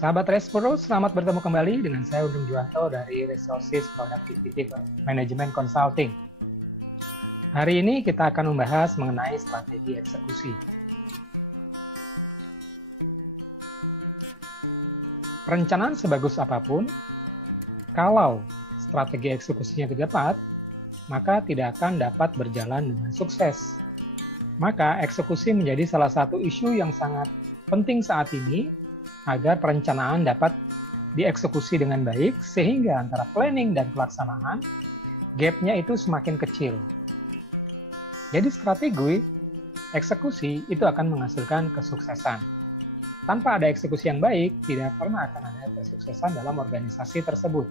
Sahabat Respro, selamat bertemu kembali dengan saya Untung Juwanto dari Resources Productivity Management Consulting. Hari ini kita akan membahas mengenai strategi eksekusi. Perencanaan sebagus apapun, kalau strategi eksekusinya tidak tepat, maka tidak akan dapat berjalan dengan sukses. Maka eksekusi menjadi salah satu isu yang sangat penting saat ini agar perencanaan dapat dieksekusi dengan baik, sehingga antara planning dan pelaksanaan, gap-nya itu semakin kecil. Jadi strategi eksekusi itu akan menghasilkan kesuksesan. Tanpa ada eksekusi yang baik, tidak pernah akan ada kesuksesan dalam organisasi tersebut.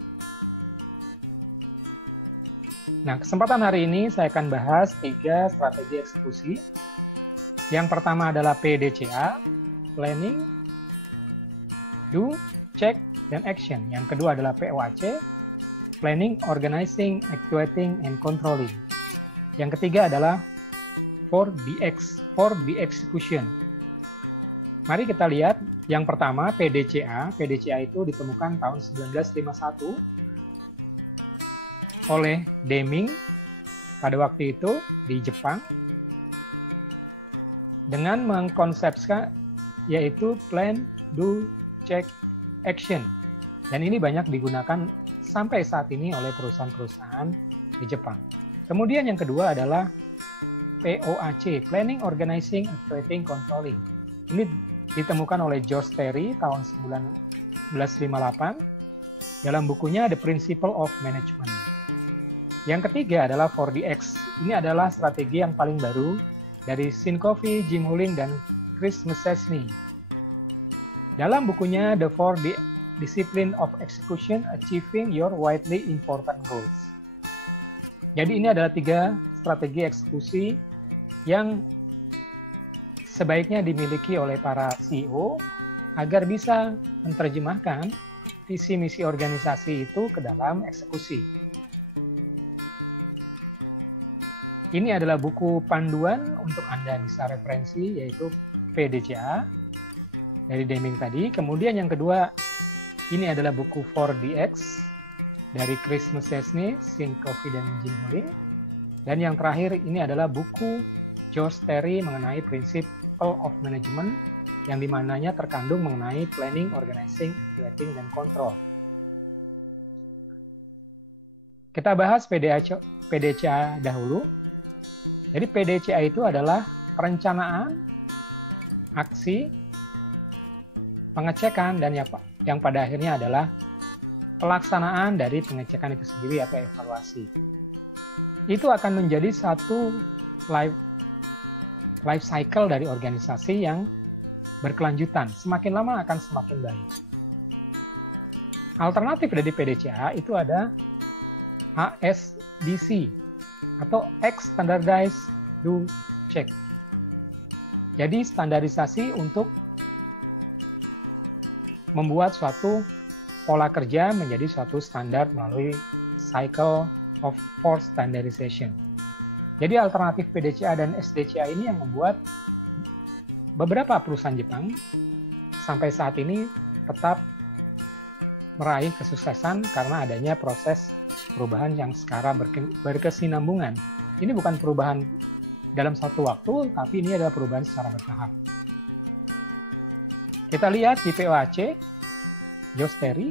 Nah, kesempatan hari ini saya akan bahas 3 strategi eksekusi. Yang pertama adalah PDCA, Planning, Do, Check, dan Action. Yang kedua adalah POAC, Planning, Organizing, Actuating, and Controlling. Yang ketiga adalah 4DX, for the Execution. Mari kita lihat yang pertama, PDCA. PDCA itu ditemukan tahun 1951 oleh Deming pada waktu itu di Jepang dengan mengkonsepkan yaitu Plan, Do, Check, Action. Dan ini banyak digunakan sampai saat ini oleh perusahaan-perusahaan di Jepang. Kemudian yang kedua adalah POAC, Planning, Organizing, Actuating, Controlling. Ini ditemukan oleh George Terry tahun 1958 dalam bukunya The Principle of Management. Yang ketiga adalah 4DX. Ini adalah strategi yang paling baru dari Sean Covey, Jim Huling, dan Chris McChesney. Dalam bukunya The 4 Discipline of Execution, Achieving Your Widely Important Goals. Jadi ini adalah 3 strategi eksekusi yang sebaiknya dimiliki oleh para CEO agar bisa menerjemahkan visi misi organisasi itu ke dalam eksekusi. Ini adalah buku panduan untuk Anda bisa referensi, yaitu PDCA dari Deming tadi. Kemudian yang kedua, ini adalah buku 4DX dari Chris McChesney, Sean Covey, dan Jim Huling. Dan yang terakhir, ini adalah buku George Terry mengenai Principle of Management, yang dimananya terkandung mengenai Planning, Organizing, Actuating, dan Control. Kita bahas PDCA dahulu. Jadi PDCA itu adalah perencanaan, aksi, pengecekan, dan yang pada akhirnya adalah pelaksanaan dari pengecekan itu sendiri atau evaluasi. Itu akan menjadi satu life cycle dari organisasi yang berkelanjutan. Semakin lama akan semakin baik. Alternatif dari PDCA itu ada ASDC atau X Standardize, Do, Check. Jadi standarisasi untuk membuat suatu pola kerja menjadi suatu standar melalui cycle of 4 standardization. Jadi alternatif PDCA dan SDCA ini yang membuat beberapa perusahaan Jepang sampai saat ini tetap meraih kesuksesan karena adanya proses perubahan yang secara berkesinambungan. Ini bukan perubahan dalam satu waktu, tapi ini adalah perubahan secara bertahap. Kita lihat di POAC, George Terry,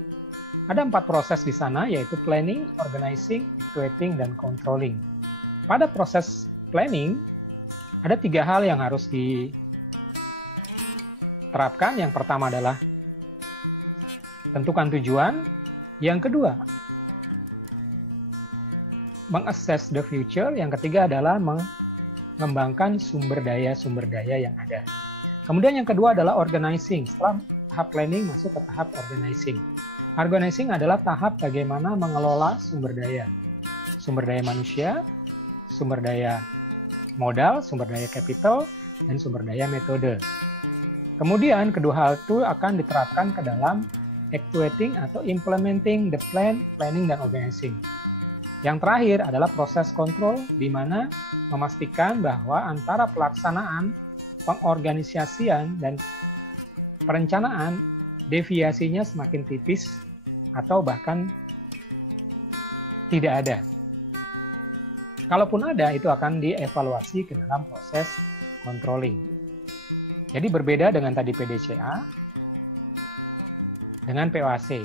ada 4 proses di sana, yaitu Planning, Organizing, Actuating, dan Controlling. Pada proses planning, ada 3 hal yang harus diterapkan. Yang pertama adalah tentukan tujuan. Yang kedua, meng-assess the future. Yang ketiga adalah mengembangkan sumber daya yang ada. Kemudian yang kedua adalah organizing. Setelah tahap planning masuk ke tahap organizing. Organizing adalah tahap bagaimana mengelola sumber daya manusia, sumber daya modal, sumber daya capital, dan sumber daya metode. Kemudian kedua hal itu akan diterapkan ke dalam actuating atau implementing the plan, planning, dan organizing. Yang terakhir adalah proses kontrol, di mana memastikan bahwa antara pelaksanaan, pengorganisasian, dan perencanaan deviasinya semakin tipis atau bahkan tidak ada. Kalaupun ada, itu akan dievaluasi ke dalam proses controlling. Jadi berbeda dengan tadi PDCA dengan POAC.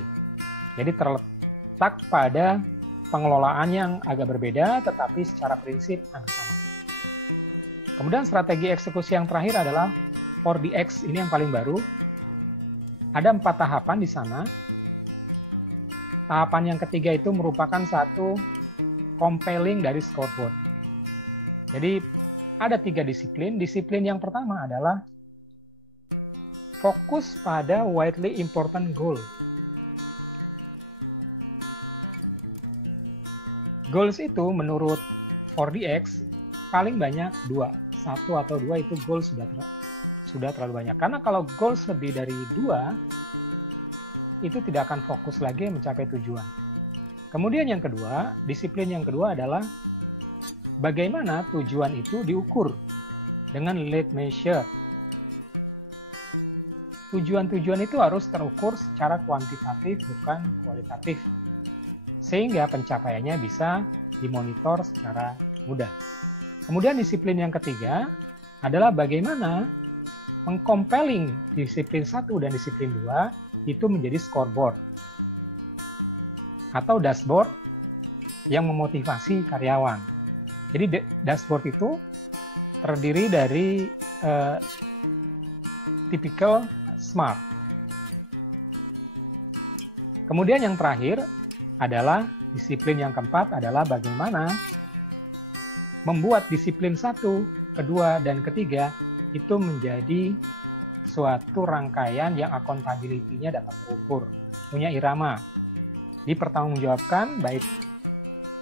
Jadi terletak pada pengelolaan yang agak berbeda, tetapi secara prinsip hampir sama. Kemudian strategi eksekusi yang terakhir adalah 4DX, ini yang paling baru. Ada 4 tahapan di sana. Tahapan yang ketiga itu merupakan satu compelling dari scoreboard. Jadi ada 3 disiplin. Disiplin yang pertama adalah fokus pada widely important goal. Goals itu menurut 4DX paling banyak 2. 1 atau 2 itu goals sudah terlalu banyak. Karena kalau goals lebih dari 2, itu tidak akan fokus lagi mencapai tujuan. Kemudian yang kedua, disiplin yang kedua adalah bagaimana tujuan itu diukur dengan lead measure. Tujuan-tujuan itu harus terukur secara kuantitatif bukan kualitatif, sehingga pencapaiannya bisa dimonitor secara mudah. Kemudian disiplin yang ketiga adalah bagaimana mengcompelling disiplin 1 dan disiplin 2 itu menjadi scoreboard atau dashboard yang memotivasi karyawan. Jadi dashboard itu terdiri dari typical SMART. Kemudian yang terakhir adalah disiplin yang keempat adalah bagaimana membuat disiplin 1, kedua, dan ketiga itu menjadi suatu rangkaian yang accountability-nya dapat terukur, punya irama, dipertanggungjawabkan baik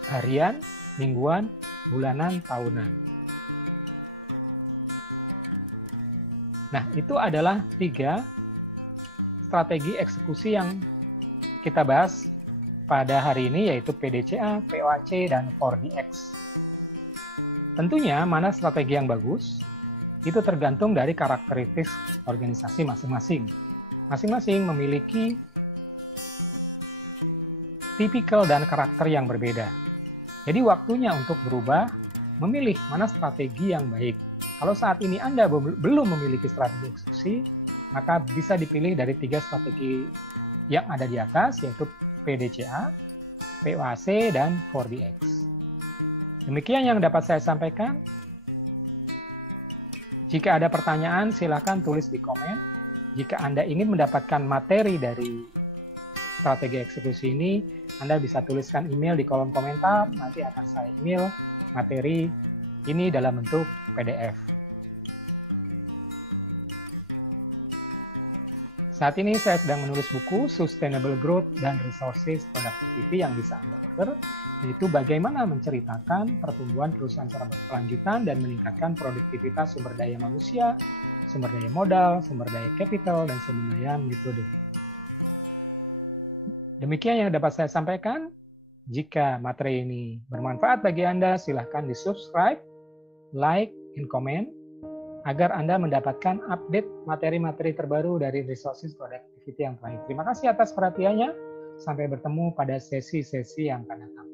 harian, mingguan, bulanan, tahunan. Nah, itu adalah 3 strategi eksekusi yang kita bahas pada hari ini, yaitu PDCA, POAC, dan 4DX. Tentunya mana strategi yang bagus, itu tergantung dari karakteristik organisasi masing-masing. Masing-masing memiliki tipikal dan karakter yang berbeda. Jadi waktunya untuk berubah, memilih mana strategi yang baik. Kalau saat ini Anda belum memiliki strategi eksekusi, maka bisa dipilih dari 3 strategi yang ada di atas, yaitu PDCA, POAC, dan 4DX. Demikian yang dapat saya sampaikan. Jika ada pertanyaan, silakan tulis di komen. Jika Anda ingin mendapatkan materi dari strategi eksekusi ini, Anda bisa tuliskan email di kolom komentar. Nanti akan saya email materi ini dalam bentuk PDF. Saat ini saya sedang menulis buku Sustainable Growth dan Resources Productivity yang bisa Anda order, yaitu bagaimana menceritakan pertumbuhan perusahaan secara berkelanjutan dan meningkatkan produktivitas sumber daya manusia, sumber daya modal, sumber daya capital, dan sumber daya metode. Demikian yang dapat saya sampaikan. Jika materi ini bermanfaat bagi Anda, silahkan di-subscribe, like, and comment, agar Anda mendapatkan update materi-materi terbaru dari Resources Productivity yang terakhir. Terima kasih atas perhatiannya. Sampai bertemu pada sesi-sesi yang akan datang.